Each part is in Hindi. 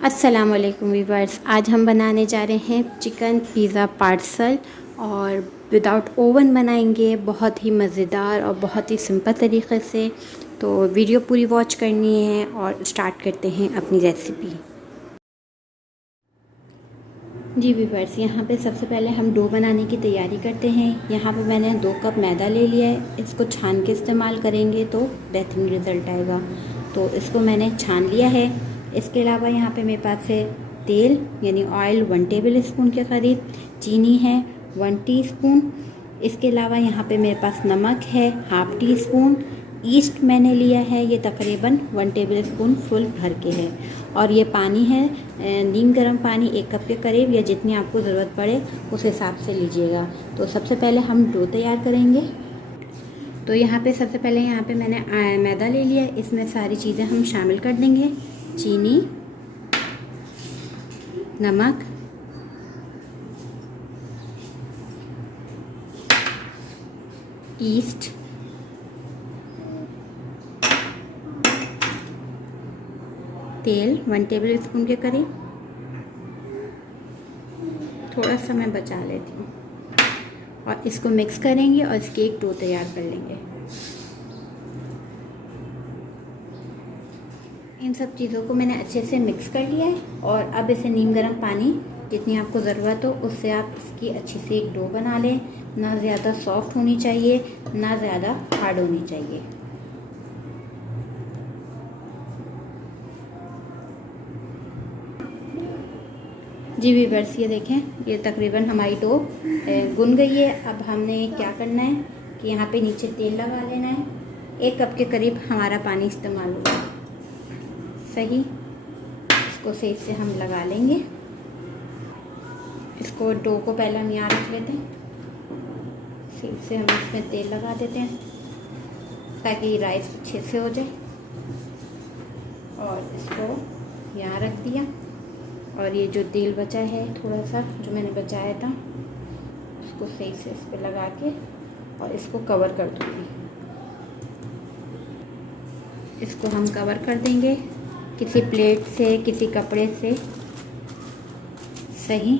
अस्सलाम वालेकुम वीवर्स। आज हम बनाने जा रहे हैं चिकन पिज़्ज़ा पार्सल और विदाउट ओवन बनाएंगे, बहुत ही मज़ेदार और बहुत ही सिंपल तरीक़े से। तो वीडियो पूरी वॉच करनी है और स्टार्ट करते हैं अपनी रेसिपी। जी वीवर्स, यहाँ पे सबसे पहले हम डो बनाने की तैयारी करते हैं। यहाँ पे मैंने 2 कप मैदा ले लिया है। इसको छान के इस्तेमाल करेंगे तो बेहतरीन रिज़ल्ट आएगा। तो इसको मैंने छान लिया है। इसके अलावा यहाँ पे मेरे पास है तेल यानी ऑयल 1 टेबल स्पून के करीब, चीनी है 1 टीस्पून। इसके अलावा यहाँ पे मेरे पास नमक है 1/2 टीस्पून। ईस्ट मैंने लिया है, ये तकरीबन 1 टेबल स्पून फुल भर के है। और ये पानी है नीम गर्म पानी 1 कप के करीब, या जितनी आपको ज़रूरत पड़े उस हिसाब से लीजिएगा। तो सबसे पहले हम डो तैयार करेंगे। तो यहाँ पे सबसे पहले यहाँ पे मैंने मैदा ले लिया है। इसमें सारी चीज़ें हम शामिल कर देंगे। चीनी, नमक, ईस्ट, तेल 1 टेबल स्पून के करीब, थोड़ा सा मैं बचा लेती हूँ, और इसको मिक्स करेंगे और इसके एक डो तैयार कर लेंगे। इन सब चीज़ों को मैंने अच्छे से मिक्स कर लिया है और अब इसे नीम गर्म पानी जितनी आपको ज़रूरत हो उससे आप इसकी अच्छी से एक डो बना लें। ना ज़्यादा सॉफ्ट होनी चाहिए, ना ज़्यादा हार्ड होनी चाहिए। जी वीवर्स, ये देखें, ये तकरीबन हमारी डो गुन गई है। अब हमने क्या करना है कि यहाँ पे नीचे तेल लगा लेना है। 1 कप के करीब हमारा पानी इस्तेमाल होगा। सही, इसको सही से हम लगा लेंगे। इसको डो को पहले हम यहाँ रख लेते हैं। सही से हम इसमें तेल लगा देते हैं ताकि राइस अच्छे से हो जाए। और इसको यहाँ रख दिया, और ये जो तेल बचा है थोड़ा सा जो मैंने बचाया था उसको सही से इस पर लगा के और इसको कवर कर दूँगी। इसको हम कवर कर देंगे किसी प्लेट से, किसी कपड़े से। सही,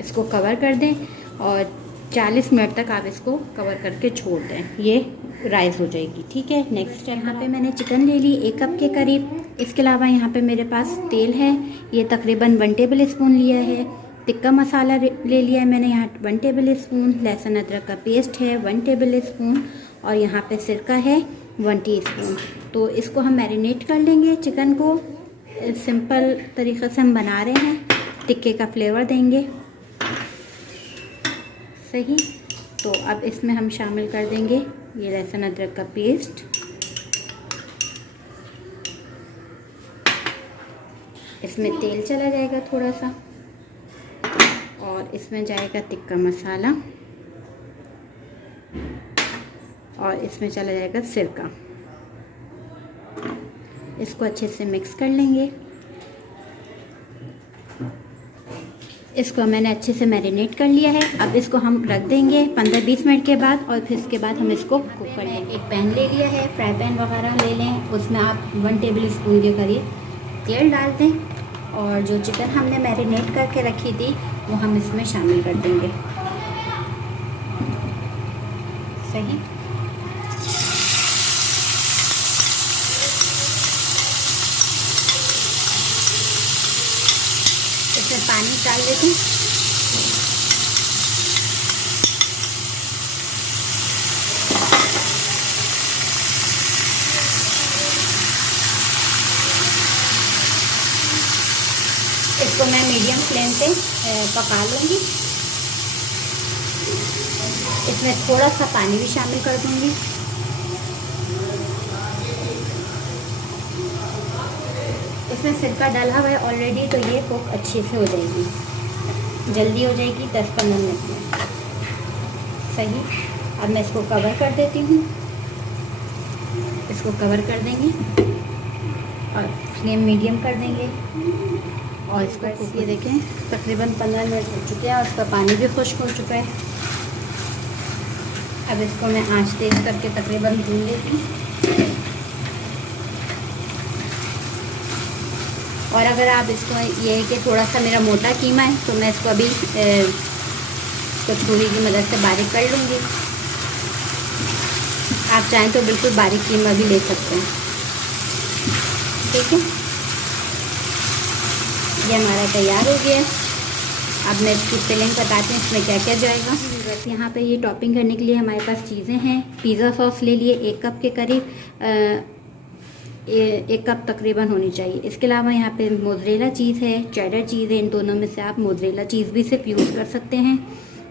इसको कवर कर दें और 40 मिनट तक आप इसको कवर करके छोड़ दें। ये राइस हो जाएगी। ठीक है, नेक्स्ट यहाँ पे मैंने चिकन ले ली 1 कप के करीब। इसके अलावा यहाँ पे मेरे पास तेल है, ये तकरीबन 1 टेबल स्पून लिया है। टिक्का मसाला ले लिया है मैंने यहाँ 1 टेबल स्पून। लहसुन अदरक का पेस्ट है 1 टेबल स्पून। और यहाँ पे सिरका है 1 टीस्पून। तो इसको हम मैरिनेट कर लेंगे। चिकन को सिंपल तरीक़े से हम बना रहे हैं, टिक्के का फ्लेवर देंगे। सही, तो अब इसमें हम शामिल कर देंगे ये लहसुन अदरक का पेस्ट। इसमें तेल चला जाएगा थोड़ा सा, और इसमें जाएगा टिक्का मसाला, और इसमें चला जाएगा सिरका। इसको अच्छे से मिक्स कर लेंगे। इसको मैंने अच्छे से मैरिनेट कर लिया है। अब इसको हम रख देंगे 15-20 मिनट के बाद, और फिर इसके बाद हम इसको कुक कर लेंगे। एक पैन ले लिया है, फ्राई पैन वगैरह ले लें, उसमें आप 1 टेबल स्पून के करीब तेल डाल दें, और जो चिकन हमने मैरिनेट करके रखी थी वो हम इसमें शामिल कर देंगे। सही, इसमें पानी डाल देते हैं। इसको मैं मीडियम फ्लेम पे पका लूँगी। इसमें थोड़ा सा पानी भी शामिल कर दूँगी। इसमें सिरका डाला हुआ है ऑलरेडी, तो ये कुक अच्छे से हो जाएगी, जल्दी हो जाएगी 10-15 मिनट में। सही, अब मैं इसको कवर कर देती हूँ। इसको कवर कर देंगे और फ्लेम मीडियम कर देंगे। और इसको ये देखें तकरीबन 15 मिनट हो चुके हैं और उसका पानी भी खुश्क हो चुका है। अब इसको मैं आंच तेज करके तकरीबन भून लेती हूँ। और अगर आप इसको ये है कि थोड़ा सा मेरा मोटा कीमा है तो मैं इसको अभी छुरी की मदद से बारीक कर लूँगी। आप चाहें तो बिल्कुल बारीक कीमा भी ले सकते हैं। ठीक है, ये हमारा तैयार हो गया है। अब मैं इसकी फिलिंग बताती हूँ इसमें क्या क्या जाएगा। बस यहाँ पे ये टॉपिंग करने के लिए हमारे पास चीज़ें हैं। पिज़्ज़ा सॉस ले लिए 1 कप के करीब, 1 कप तकरीबन होनी चाहिए। इसके अलावा यहाँ पे मोज़रेला चीज़ है, चेडर चीज़ है। इन दोनों में से आप मोज़रेला चीज़ भी सिर्फ यूज़ कर सकते हैं।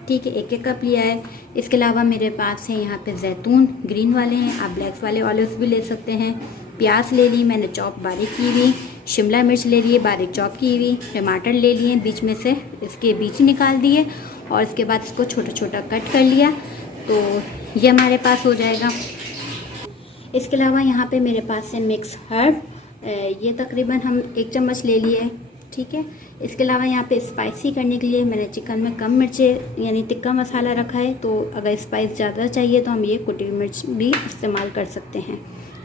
ठीक है, 1 कप लिया है। इसके अलावा मेरे पास है यहाँ पे जैतून, ग्रीन वाले हैं, आप ब्लैक वाले ऑलिव्स भी ले सकते हैं। प्याज ले ली मैंने चॉप बारीक की हुई, शिमला मिर्च ले लिए बारीक चॉप की हुई, टमाटर ले लिए, बीच में से इसके बीज निकाल दिए और इसके बाद इसको छोटा छोटा कट कर लिया। तो ये हमारे पास हो जाएगा। इसके अलावा यहाँ पे मेरे पास है मिक्स हर्ब, ये तकरीबन हम 1 चम्मच ले लिए। ठीक है, इसके अलावा यहाँ पे स्पाइसी करने के लिए मैंने चिकन में कम मिर्चें यानी टिक्का मसाला रखा है। तो अगर स्पाइस ज़्यादा चाहिए तो हम ये कुटी मिर्च भी इस्तेमाल कर सकते हैं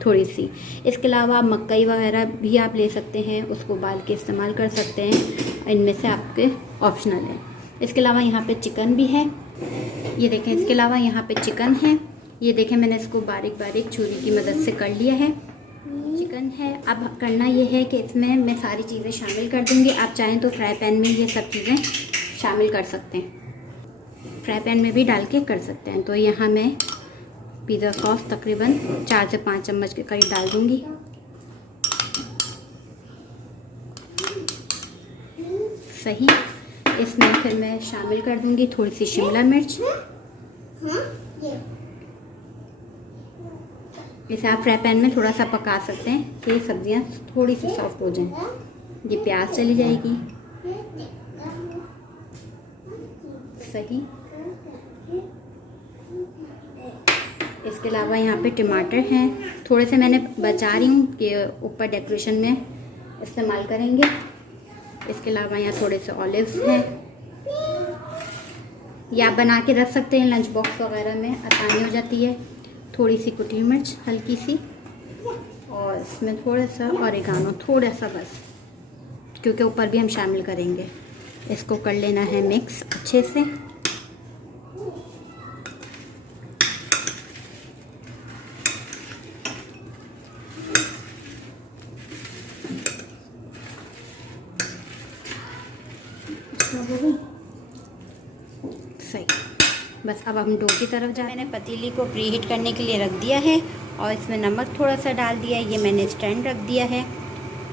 थोड़ी सी। इसके अलावा मकई वगैरह भी आप ले सकते हैं, उसको उबाल के इस्तेमाल कर सकते हैं। इनमें से आपके ऑप्शनल है। इसके अलावा यहाँ पे चिकन भी है, ये देखें। इसके अलावा यहाँ पे चिकन है, ये देखें मैंने इसको बारीक बारीक छुरी की मदद से कर लिया है। चिकन है। अब करना ये है कि इसमें मैं सारी चीज़ें शामिल कर दूँगी। आप चाहें तो फ्राई पैन में ये सब चीज़ें शामिल कर सकते हैं, फ्राई पैन में भी डाल के कर सकते हैं। तो यहाँ मैं पिज़्ज़ा सॉस तकरीबन 4 से 5 चम्मच के करीब डाल दूँगी। सही, इसमें फिर मैं शामिल कर दूँगी थोड़ी सी शिमला मिर्च। इसे आप फ्राई पैन में थोड़ा सा पका सकते हैं कि सब्जियां थोड़ी सी सॉफ्ट हो जाएं। ये प्याज चली जाएगी। सही, इसके अलावा यहाँ पे टमाटर हैं, थोड़े से मैंने बचा रही हूँ कि ऊपर डेकोरेशन में इस्तेमाल करेंगे। इसके अलावा यहाँ थोड़े से ऑलिव्स हैं, या आप बना के रख सकते हैं लंच बॉक्स वगैरह में, आसानी हो जाती है। थोड़ी सी कुटी मिर्च हल्की सी, और इसमें थोड़ा सा ऑरिगानो, थोड़ा सा बस, क्योंकि ऊपर भी हम शामिल करेंगे। इसको कर लेना है मिक्स अच्छे से। सही, बस अब हम डो की तरफ जा। मैंने पतीली को प्री हीट करने के लिए रख दिया है और इसमें नमक थोड़ा सा डाल दिया है। ये मैंने स्टैंड रख दिया है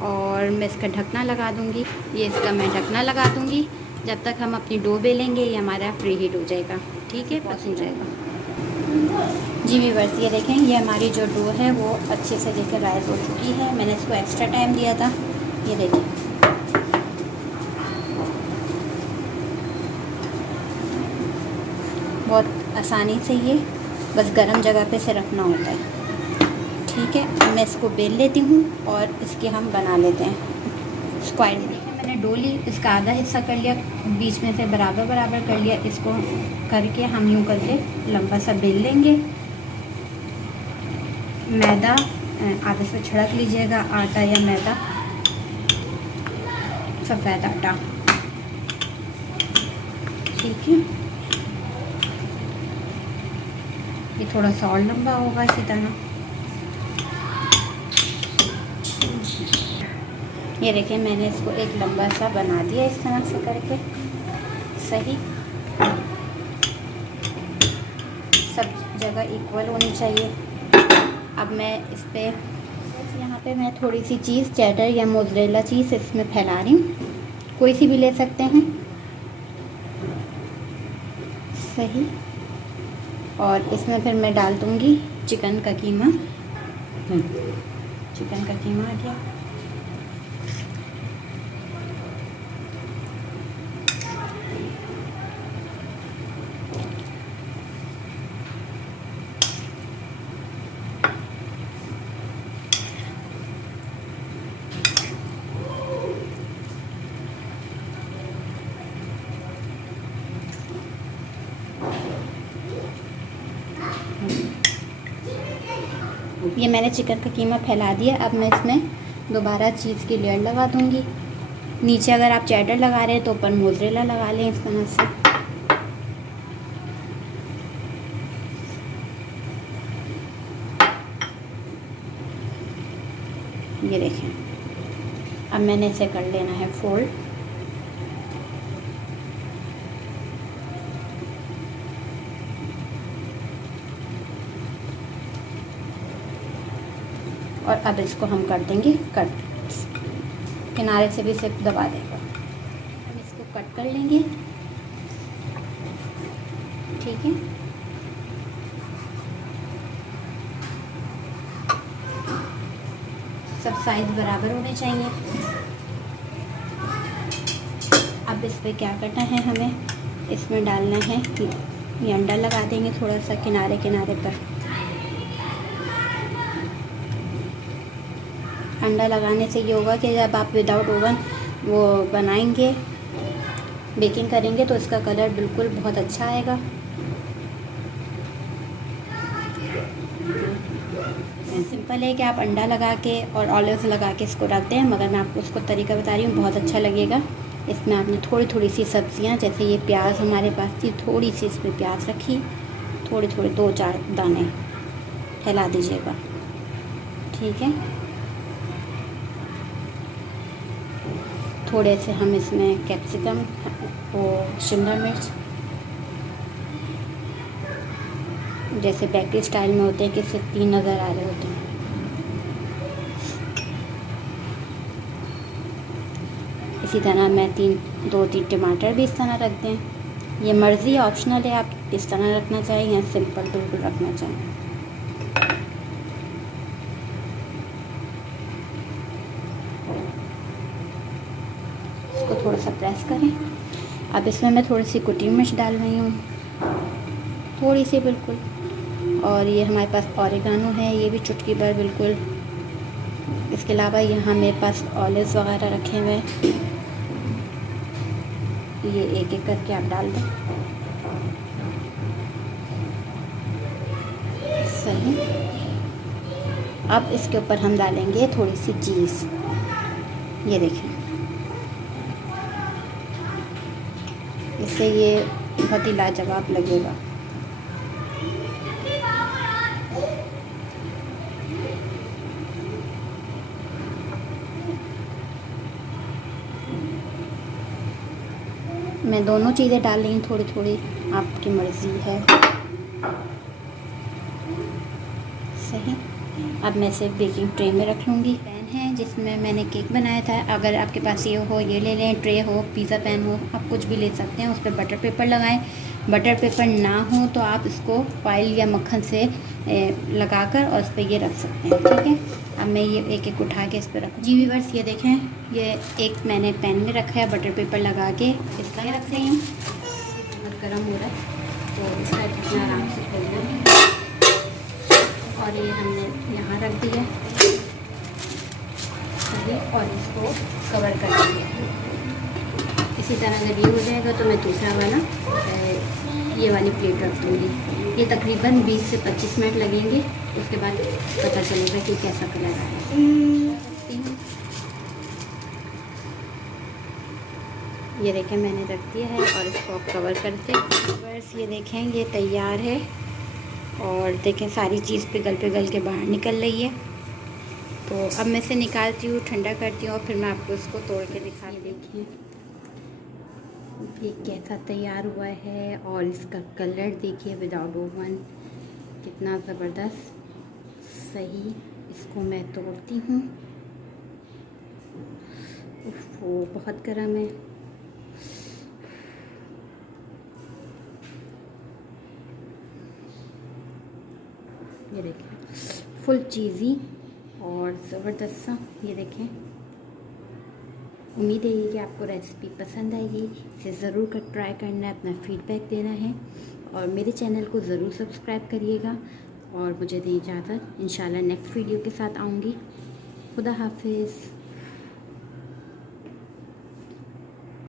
और मैं इसका ढकना लगा दूंगी। ये इसका मैं ढकना लगा दूंगी जब तक हम अपनी डो बेलेंगे। ये हमारा प्री हीट हो जाएगा। ठीक है, बस हो जाएगा। जी व्यूअर्स, ये देखें, ये हमारी जो डो है वो अच्छे से देखकर राइस हो चुकी है। मैंने इसको एक्स्ट्रा टाइम दिया था। ये देखें, बहुत आसानी से ये बस गर्म जगह पे से रखना होता है। ठीक है, अब मैं इसको बेल लेती हूँ और इसके हम बना लेते हैं स्क्वायर में। मैंने डो ली, इसका आधा हिस्सा कर लिया, बीच में से बराबर बराबर कर लिया। इसको करके हम यूँ करके लंबा सा बेल लेंगे। मैदा आधे से छिड़क लीजिएगा, आटा या मैदा, सफ़ेद आटा। ठीक है, ये थोड़ा सा और लंबा होगा इसी तरह। ये देखिए, मैंने इसको एक लंबा सा बना दिया इस तरह से करके। सही, सब जगह इक्वल होनी चाहिए। अब मैं इस पे यहाँ पे मैं थोड़ी सी चीज़, चेडर या मोज़रेला चीज़ इसमें फैला रही हूँ। कोई सी भी ले सकते हैं। सही, और इसमें फिर मैं डाल दूँगी चिकन का कीमा। चिकन का कीमा आ गया। ये मैंने चिकन का कीमा फैला दिया। अब मैं इसमें दोबारा चीज़ की लेयर लगा दूँगी। नीचे अगर आप चेडर लगा रहे हैं तो ऊपर मोज़रेला लगा लें इस तरह से। ये देखें, अब मैंने इसे कर लेना है फोल्ड। और अब इसको हम कर देंगे कट, किनारे से भी सिर्फ दबा देगा। हम इसको कट कर लेंगे, ठीक है। सब साइज बराबर होने चाहिए। अब इस पर क्या करना है, हमें इसमें डालना है ये अंडा लगा देंगे थोड़ा सा किनारे किनारे पर। अंडा लगाने से ये होगा कि जब आप विदाउट ओवन वो बनाएंगे, बेकिंग करेंगे, तो इसका कलर बिल्कुल बहुत अच्छा आएगा। सिंपल है कि आप अंडा लगा के और ऑलिव्स लगा के इसको रख दें, मगर मैं आपको उसको तरीका बता रही हूँ, बहुत अच्छा लगेगा। इसमें आपने थोड़ी थोड़ी सी सब्जियाँ, जैसे ये प्याज हमारे पास थी, थोड़ी सी इसमें प्याज रखी, थोड़ी थोड़ी 2-4 दाने फैला दीजिएगा, ठीक है। थोड़े से हम इसमें कैप्सिकम, वो शिमला मिर्च, जैसे बेकरी स्टाइल में होते हैं कि सिर्फ 3 नज़र आ रहे होते हैं। इसी तरह मैं 2-3 टमाटर भी इस तरह रख दें। ये मर्ज़ी ऑप्शनल है, आप इस तरह रखना चाहें या सिंपल बिल्कुल रखना चाहें। इसको थोड़ा सा प्रेस करें। अब इसमें मैं थोड़ी सी कुटी मिर्च डाल रही हूँ, थोड़ी सी बिल्कुल। और ये हमारे पास ऑरिगानो है, ये भी चुटकी भर बिल्कुल। इसके अलावा यहाँ मेरे पास ऑलिव्स वगैरह रखे हुए हैं, ये एक एक करके आप डाल दें। सही। अब इसके ऊपर हम डालेंगे थोड़ी सी चीज़, ये देखें, इससे ये बहुत ही लाजवाब लगेगा। मैं दोनों चीज़ें डाल रही हूँ थोड़ी थोड़ी, आपकी मर्ज़ी है। सही। अब मैं इसे बेकिंग ट्रे में रख लूँगी। पैन है जिसमें मैंने केक बनाया था, अगर आपके पास ये हो ये ले लें, ट्रे हो, पिज़्ज़ा पैन हो, आप कुछ भी ले सकते हैं। उस पर बटर पेपर लगाएं। बटर पेपर ना हो तो आप इसको ऑयल या मक्खन से लगाकर और उस पर ये रख सकते हैं, ठीक है। अब मैं ये एक एक उठा के इस पर रखूँ। जी व्यूअर्स, ये देखें, ये एक मैंने पैन में रखा है, बटर पेपर लगा के इस तरह रख रही हूँ। बहुत गर्म हो रहा है तो इसका ढक्कन आराम से खोलना है। और ये हमने यहाँ रख दिया सही, और इसको कवर कर दिया। इसी तरह अगर ये हो जाएगा तो मैं दूसरा वाला ये वाली प्लेट रख दूँगी। ये तकरीबन 20 से 25 मिनट लगेंगे, उसके बाद पता चलेगा कि कैसा कलर आया। ये देखें, मैंने रख दिया है और इसको कवर करके बस ये देखें ये तैयार है। और देखें सारी चीज़ पिघल के बाहर निकल रही है। तो अब मैं इसे निकालती हूँ, ठंडा करती हूँ और फिर मैं आपको इसको तोड़ के दिखाती हूँ। देखिए ये कैसा तैयार हुआ है और इसका कलर देखिए विदाउट ओवन कितना ज़बरदस्त। सही, इसको मैं तोड़ती हूँ। वो बहुत गर्म है। ये देखें फुल चीज़ी और ज़बरदस्त सा। ये देखें, उम्मीद है कि आपको रेसिपी पसंद आएगी। इसे ज़रूर कर ट्राई करना है, अपना फीडबैक देना है और मेरे चैनल को ज़रूर सब्सक्राइब करिएगा। और मुझे दें इजाज़त, इंशाल्लाह नेक्स्ट वीडियो के साथ आऊँगी। खुदा हाफिज़।